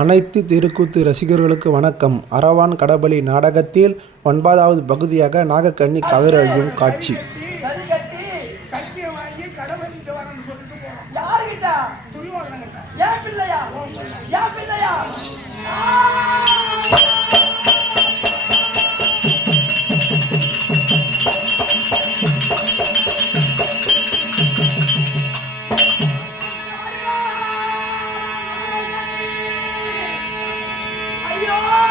அனைத்து தெருக்கூத்து ரசிகர்களுக்கு வணக்கம். அரவான் கடபலி நாடகத்தில் ஒன்பதாவது பகுதியாக நாகக்கண்ணி கதறழியும் காட்சி. Dios.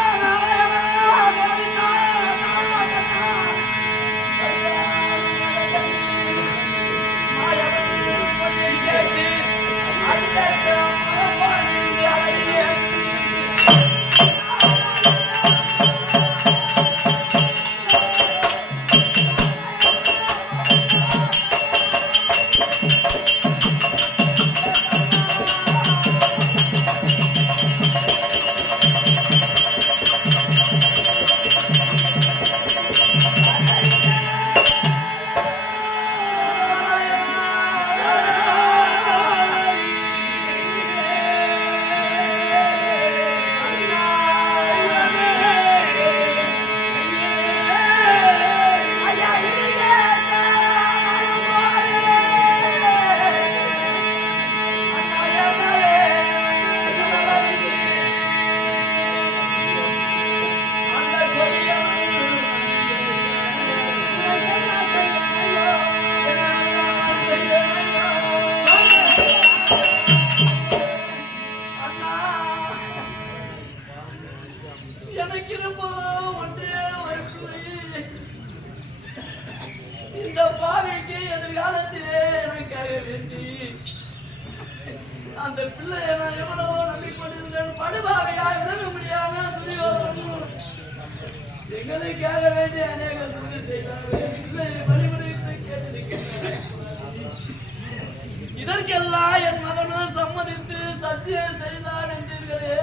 சத்தியம் செய்தார் என்றீர்களே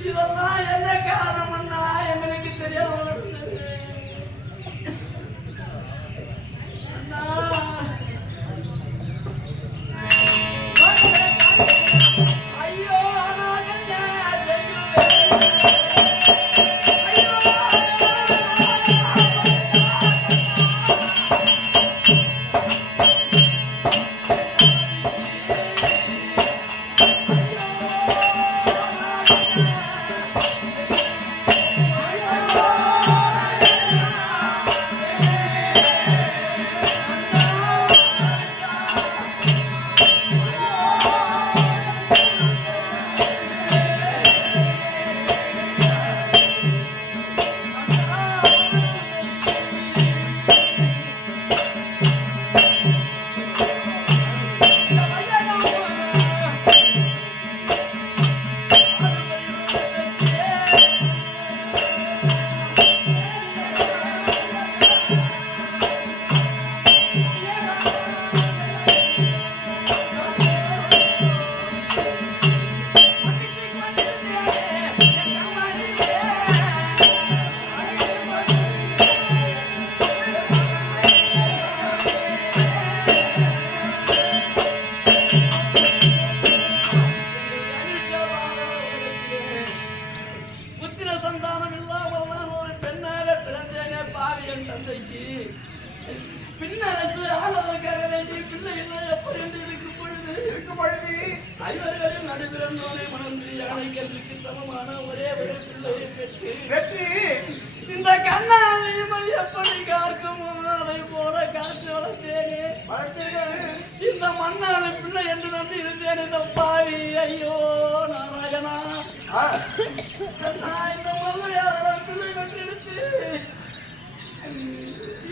இதெல்லாம் என்ன காரணம்னா எங்களுக்கு தெரியாம ஐயோ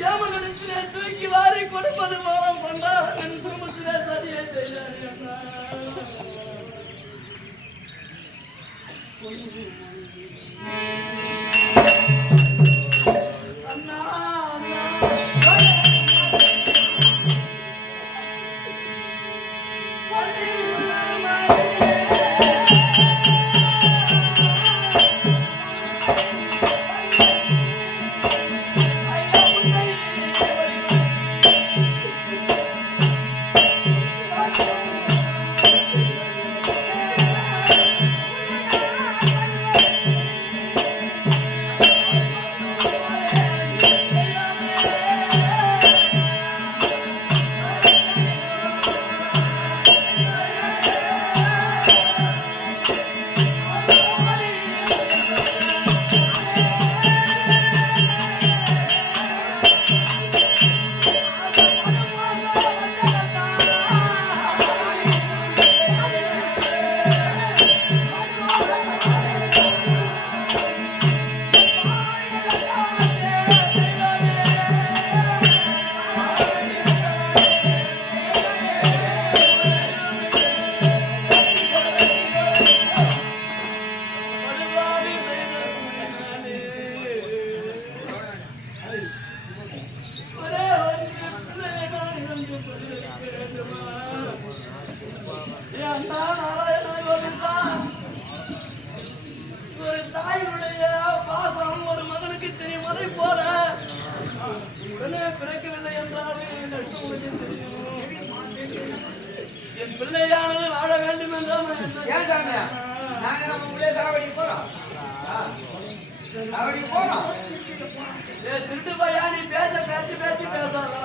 ஏமன் நினைச்சிலே தூக்கி வாரி கொடுப்பது போல என் குடும்பத்திலே சரியே ஏன் சாமியா நாங்க நம்ம உள்ளே சாவடி போறோம். சாவடி திருட்டு பையா நீ பேச பேசி பேசி பேசுறோம்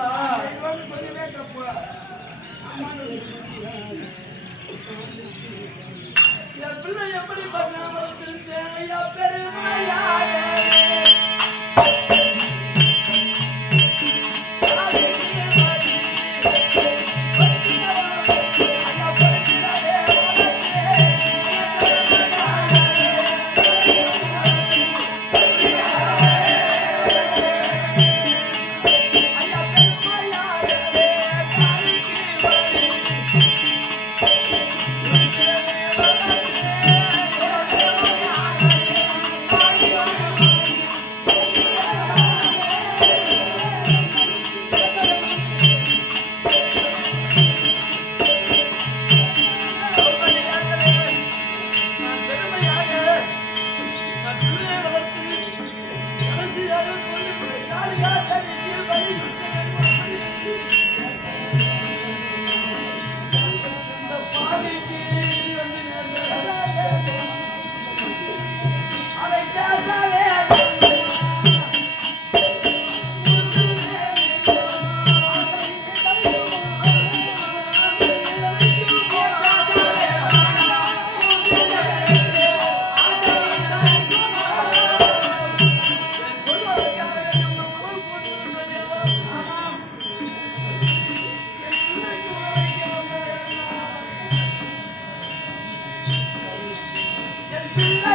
Krishna.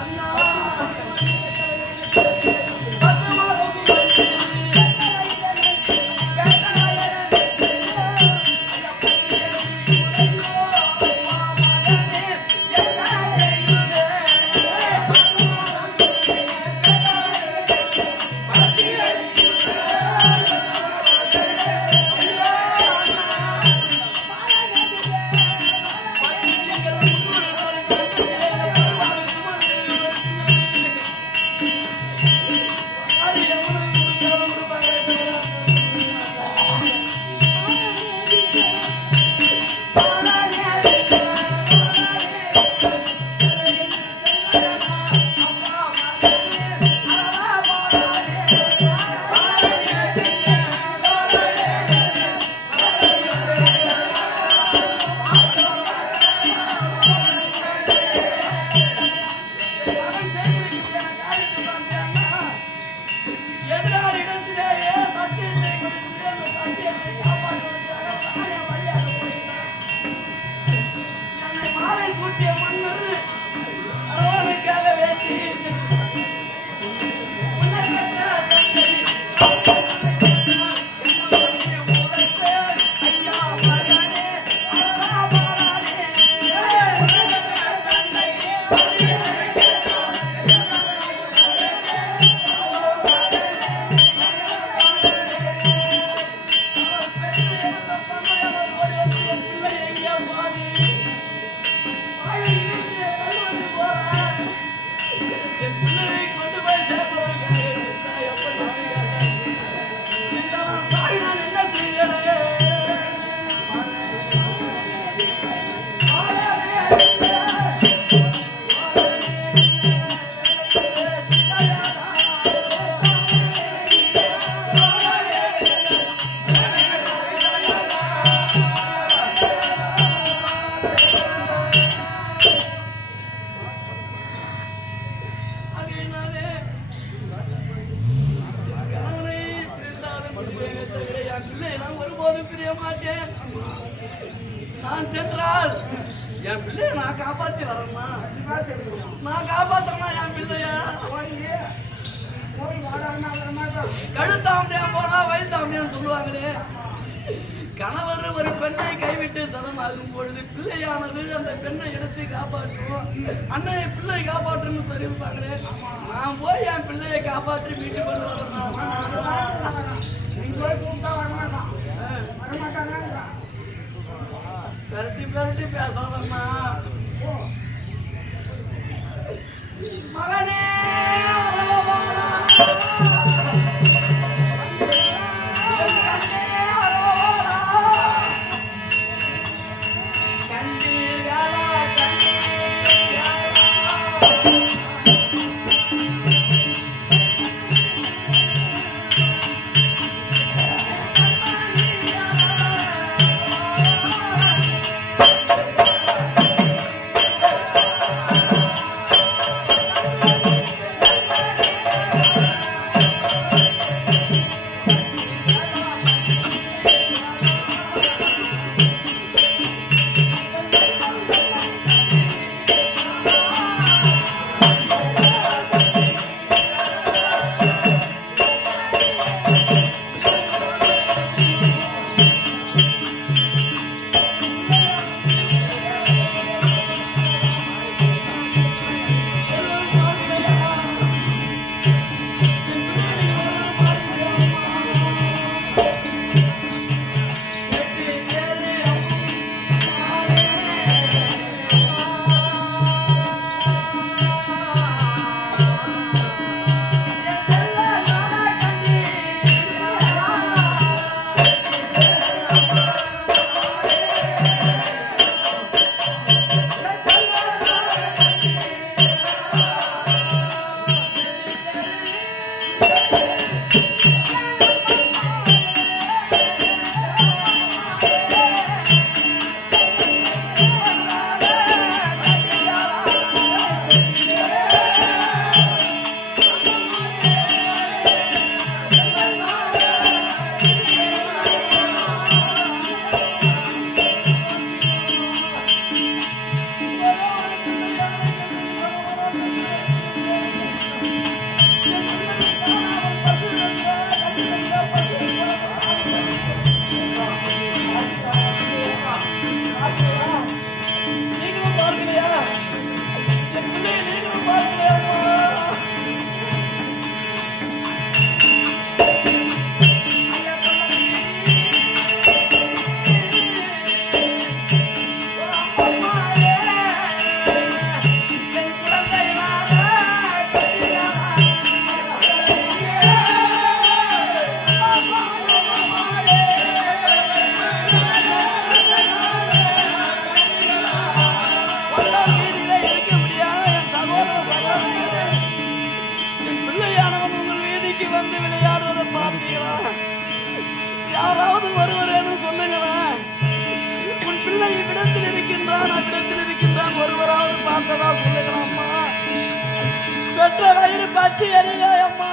Allah எதிரான இடத்திலேயே சத்தியத்தை குறித்து அந்த சத்தியத்தை கைவிட்டு சதமாகும் பொழுது பிள்ளையானது அந்த பெண்ணை எடுத்து காப்பாற்றுவோம். அண்ணனை பிள்ளை காப்பாற்றுன்னு தெரிவிப்பாங்களே நான் போய் என் பிள்ளையை காப்பாற்றி வீட்டுக்கு கொண்டு பெரட்டி பெரட்டி பேசாதம்மா. மகனே! யாராவது ஒருவரேன்னு சொல்லுங்களேன் உன் பிள்ளை இவ்விடத்தில் இருக்கின்றான் அவ்விடத்தில் இருக்கின்றான் ஒருவராவது பார்த்ததா சொல்லுங்களாம்மா பெற்ற வயிறு பத்தி அறிவே அம்மா.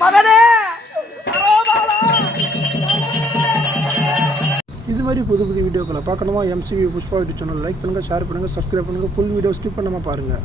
மகனே! இது மாதிரி புது புது வீடியோக்களை பார்க்கணுமா? MCV Pushpa YouTube channel like பண்ணுங்கள் ஷேர் பண்ணுங்கள் சப்ஸ்கிரைப் பண்ணுங்கள் ஃபுல் வீடியோ ஸ்கிப் பண்ணாமல் பாருங்கள்